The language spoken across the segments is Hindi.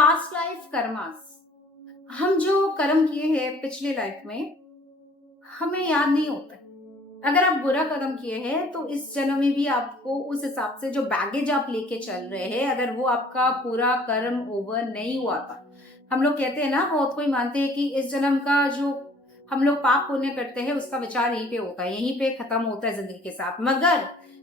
Past life karmas. हम जो कर्म किए हैं पिछले लाइफ में हमें याद नहीं होता है। अगर आप बुरा कर्म किए हैं तो इस जन्म में भी आपको उस हिसाब से जो बैगेज आप लेके चल रहे हैं, अगर वो आपका पूरा कर्म ओवर नहीं हुआ था। हम लोग कहते हैं ना, बहुत कोई मानते हैं कि इस जन्म का जो हम लोग पाप पुण्य करते हैं उसका विचार यहीं पे होता है, यहीं पे खत्म होता है जिंदगी के साथ। मगर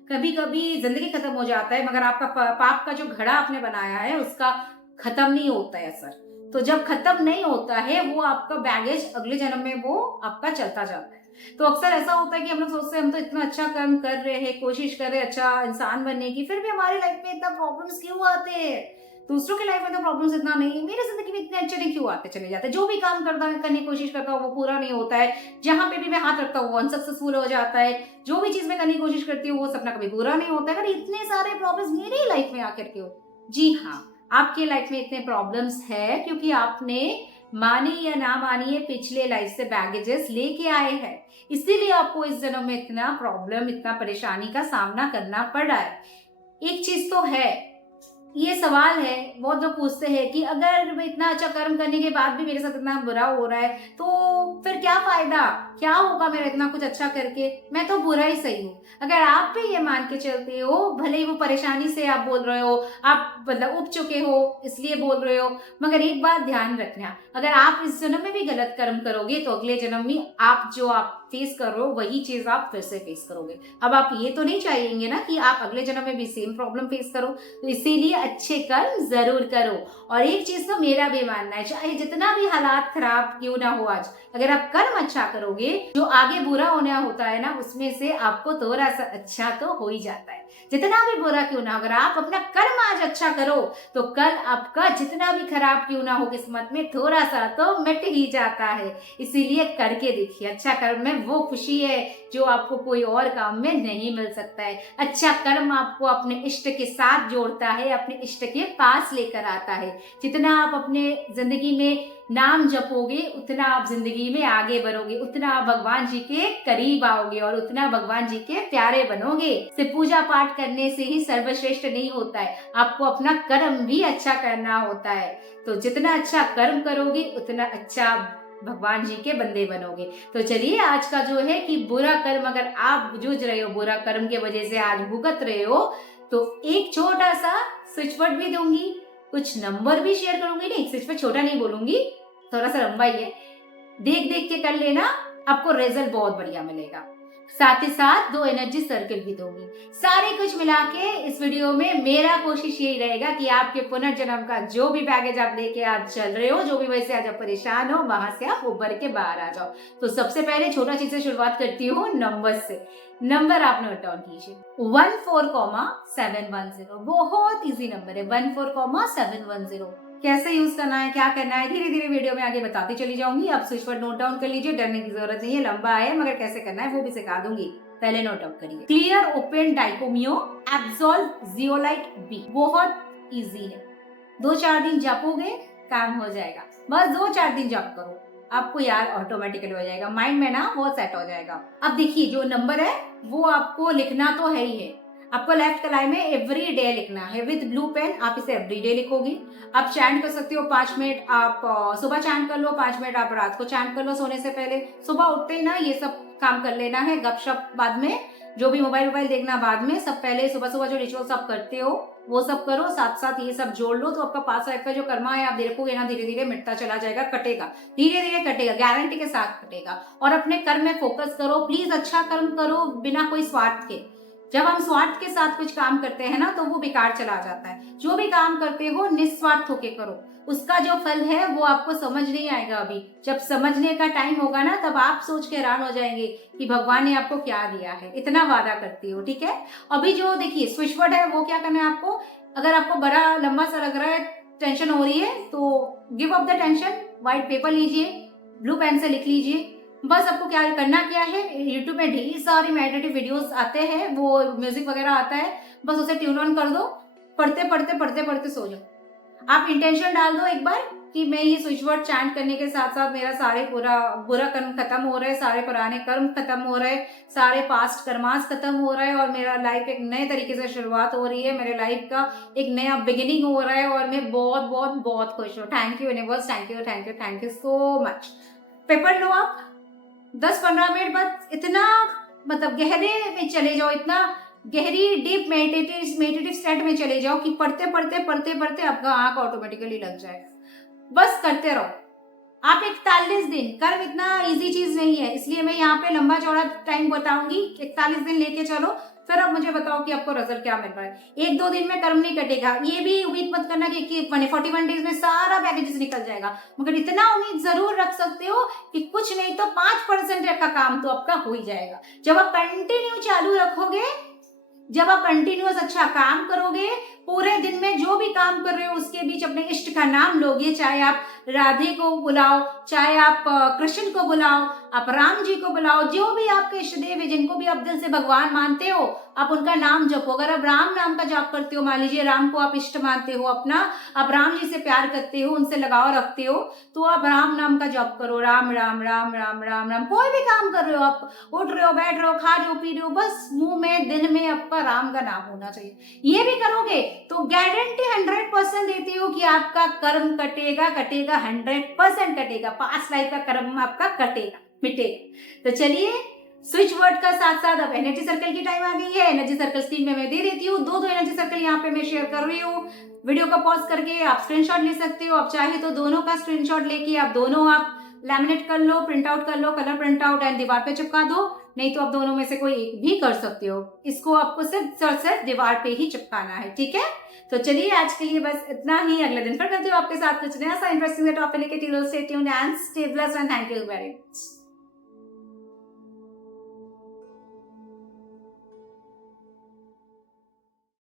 कभी कभी जिंदगी खत्म हो जाता है, मगर आपका पाप का जो घड़ा आपने बनाया है उसका खत्म नहीं होता है असर। तो जब खत्म नहीं होता है वो आपका बैगेज अगले जन्म में वो आपका चलता जाता है। तो अक्सर ऐसा होता है कि हम लोग सोचते हैं हम तो इतना अच्छा कर्म कर रहे हैं, कोशिश कर रहे हैं अच्छा इंसान बनने की, फिर भी हमारी लाइफ में इतना प्रॉब्लम्स क्यों आते हैं। दूसरों की लाइफ में तो प्रॉब्लम्स इतना नहीं है, मेरी जिंदगी में इतने अच्छे नहीं क्यों आते चले जाते हैं। जो भी काम करने की कोशिश करता हूँ वो पूरा नहीं होता है, जहां पे भी मैं हाथ रखता हूँ वो अनसक्सेसफुल हो जाता है, जो भी चीज मैं करने की कोशिश करती हूँ वो सपना कभी पूरा नहीं होता है। अगर इतने सारे प्रॉब्लम्स मेरी लाइफ में आकर क्यों? जी हाँ, आपके लाइफ में इतने प्रॉब्लम्स है क्योंकि आपने मानिए या ना मानिए पिछले लाइफ से बैगेजेस लेके आए हैं, इसीलिए आपको इस जन्म में इतना प्रॉब्लम, इतना परेशानी का सामना करना पड़ रहा है। एक चीज तो है, ये सवाल है, बहुत लोग पूछते हैं कि अगर मैं इतना अच्छा कर्म करने के बाद भी मेरे साथ इतना बुरा हो रहा है तो फिर क्या फायदा, क्या होगा मेरा इतना कुछ अच्छा करके, मैं तो बुरा ही सही हूँ। अगर आप भी ये मान के चलते हो, भले ही वो परेशानी से आप बोल रहे हो, आप मतलब उब चुके हो इसलिए बोल रहे हो, मगर एक बात ध्यान रखना, अगर आप इस जन्म में भी गलत कर्म करोगे तो अगले जन्म में आप जो आप फेस कर रहे हो वही चीज आप फिर से फेस करोगे। अब आप ये तो नहीं चाहेंगे ना कि आप अगले जन्म में भी सेम प्रॉब्लम फेस करो, तो इसीलिए अच्छे कर्म जरूर करो। और एक चीज तो मेरा भी मानना है, चाहे जितना भी हालात खराब क्यों ना हो आज, अगर आप कर्म अच्छा करोगे जो आगे बुरा होना होता है ना उसमें से आपको थोड़ा सा अच्छा तो हो ही जाता है। जितना भी बुरा क्यों ना, अगर आप अपना कर्म आज अच्छा करो तो कल आपका जितना भी खराब क्यों ना हो किस्मत में थोड़ा सा तो मिट ही जाता है। इसीलिए करके देखिए, अच्छा कर्म में वो खुशी है जो आपको कोई और काम में नहीं मिल सकता है। अच्छा कर्म आपको अपने इष्ट के साथ जोड़ता है, अपने इष्ट के पास लेकर आता है। जितना आप अपने जिंदगी में नाम जपोगे उतना आप जिंदगी में आगे बढ़ोगे, उतना आप भगवान जी के करीब आओगे और उतना भगवान जी के प्यारे बनोगे। सिर्फ पूजा पाठ करने से ही सर्वश्रेष्ठ नहीं होता है, आपको अपना कर्म भी अच्छा करना होता है। तो जितना अच्छा कर्म करोगे उतना अच्छा भगवान जी के बंदे बनोगे। तो चलिए, आज का जो है कि बुरा कर्म अगर आप जूझ रहे हो, बुरा कर्म के वजह से आज भुगत रहे हो, तो एक छोटा सा स्विच वर्ड भी दूंगी, कुछ नंबर भी शेयर करूंगी। नहीं, स्विच वर्ड छोटा नहीं बोलूंगी, थोड़ा सा लंबा ही है, देख देख के कर लेना, आपको रिजल्ट बहुत बढ़िया मिलेगा। साथ ही साथ 2 एनर्जी सर्कल भी दूंगी। सारे कुछ मिला के इस वीडियो में मेरा कोशिश यही रहेगा कि आपके पुनर्जन्म का जो भी बैगेज आप लेके आज चल रहे हो, जो भी वजह से आज आप परेशान हो, वहां से आप उभर के बाहर आ जाओ। तो सबसे पहले छोटा चीज से शुरुआत करती हूँ, नंबर से। नंबर आप नोट डाउन कीजिए, 14,710। बहुत इजी नंबर है, 14,710। कैसे यूज करना है, क्या करना है, धीरे धीरे वीडियो में आगे बताती चली जाऊंगी। आप स्विच वर्ड नोट डाउन कर लीजिए, डरने की जरूरत नहीं है, लंबा है मगर कैसे करना है वो भी सिखा दूंगी। पहले नोट आउट करिए, क्लियर ओपन डाइकोमियो एब्सॉल्व जियोलाइट बी। बहुत इजी है, 2-4 दिन जपोगे काम हो जाएगा। बस 2-4 दिन जप करो, आपको याद ऑटोमेटिकली हो जाएगा, माइंड में ना वो सेट हो जाएगा। अब देखिए, जो नंबर है वो आपको लिखना तो है ही है। आपको लेफ्ट कलाई में एवरी डे लिखना है विद ब्लू पेन, आप इसे एवरी डे लिखोगे। आप चैंट कर सकते हो 5 मिनट, आप सुबह चैंट कर लो, 5 मिनट आप रात को चैंट कर लो सोने से पहले। सुबह उठते ही ना ये सब काम कर लेना है, गपशप बाद में, जो भी मोबाइल देखना बाद में, सब पहले सुबह सुबह जो रिचुअल्स आप करते हो वो सब करो, साथ साथ ये सब जोड़ लो, तो आपका पास लाइफ का जो कर्मा है आप देखोगे ना धीरे धीरे मिटता चला जाएगा, कटेगा, धीरे धीरे कटेगा, गारंटी के साथ कटेगा। और अपने कर्म में फोकस करो, प्लीज अच्छा कर्म करो बिना कोई स्वार्थ के। जब हम स्वार्थ के साथ कुछ काम करते हैं ना तो वो बेकार चला जाता है। जो भी काम करते हो निस्वार्थ होके करो, उसका जो फल है वो आपको समझ नहीं आएगा अभी, जब समझने का टाइम होगा ना तब आप सोच के हैरान हो जाएंगे कि भगवान ने आपको क्या दिया है, इतना वादा करती हो। ठीक है, अभी जो देखिए स्विच वर्ड है वो क्या करना है आपको, अगर आपको बड़ा लंबा सा लग रहा है, टेंशन हो रही है, तो give up the tension, white paper लीजिए, ब्लू पेन से लिख लीजिए। बस आपको क्या करना क्या है, यूट्यूब में ढेर सारी मेडिटेटिव वीडियोस आते हैं, वो म्यूजिक वगैरह आता है, बस उसे ट्यून ऑन कर दो, पढ़ते पढ़ते सो जाओ। आप इंटेंशन डाल दो एक बार कि मैं ये स्विच वर्ड चैंट करने के साथ साथ मेरा सारे बुरा कर्म खत्म हो रहा है, सारे पुराने कर्म खत्म हो रहे, सारे पास्ट कर्मास खत्म हो रहे हैं और मेरा लाइफ एक नए तरीके से शुरुआत हो रही है, मेरे लाइफ का एक नया बिगिनिंग हो रहा है और मैं बहुत बहुत बहुत खुश हूँ। Thank you universe, thank you thank you thank you so much. Paper लो आप, 10-15 मिनट बाद इतना मतलब गहरे में चले जाओ, इतना गहरी डीप मेडिटेटिव स्टेट में चले जाओ कि पढ़ते पढ़ते पढ़ते पढ़ते आपका आंख ऑटोमेटिकली लग जाएगा। बस करते रहो आप 41 दिन। कर्म इतना इजी चीज नहीं है, इसलिए मैं यहाँ पे लंबा चौड़ा टाइम बताऊंगी। 41 दिन लेके चलो, फिर अब मुझे बताओ कि आपको रिजल्ट क्या मिल रहा है। 1-2 दिन में कर्म नहीं कटेगा, ये भी उम्मीद मत करना कि 41 डेज में सारा बैगेजेस निकल जाएगा, मगर इतना उम्मीद जरूर रख सकते हो कि कुछ नहीं तो 5% का काम तो आपका हो ही जाएगा। जब आप कंटिन्यू चालू रखोगे, जब आप कंटिन्यूअस अच्छा काम करोगे, पूरे दिन में जो भी काम कर रहे हो उसके बीच अपने इष्ट का नाम लोगे, चाहे आप राधे को बुलाओ, चाहे आप कृष्ण को बुलाओ, आप राम जी को बुलाओ, जो भी आपके इष्ट देव है, जिनको भी आप दिल से भगवान मानते हो, आप उनका नाम जपो। अगर आप राम नाम का जाप करते हो, मान लीजिए राम को आप इष्ट मानते हो अपना, आप राम जी से प्यार करते हो, उनसे लगाव रखते हो, तो आप राम नाम का जाप करो। राम राम राम राम राम राम। कोई भी काम कर रहे हो, आप उठ रहे हो, बैठ रहे हो, खा रहे हो, पी रहे हो, बस मुंह में दिन में आपका राम का नाम होना चाहिए। ये भी करोगे तो गारंटी 100% देती हूँ कि आपका कर्म कटेगा, कटेगा 100% कटेगा। पास्ट लाइफ का कर्म आपका कटेगा, मिटेगा। तो चलिए, स्विच वर्ड का साथ साथ अब एनर्जी सर्कल की टाइम आ गई है। एनर्जी सर्कल स्क्रीन में मैं दे देती हूँ, दो एनर्जी सर्कल यहाँ पे मैं शेयर कर रही हूँ। वीडियो को पॉज करके आप स्क्रीनशॉट ले सकते हो, आप चाहे तो दोनों का स्क्रीनशॉट लेके आप दोनों आप लैमिनेट कर लो, प्रिंट आउट कर लो, कलर प्रिंट आउट एंड दीवार पे चिपका दो, नहीं तो आप दोनों में से कोई एक भी कर सकते हो। इसको आपको सिर्फ दीवार पे ही चिपकाना है, ठीक है। तो चलिए आज के लिए बस इतना ही। अगले दिन फिर करती हूँ आपके साथ कुछ नया सा इंटरेस्टिंग टॉपिक लेके। Till stay tuned and stay blessed and thank you very much.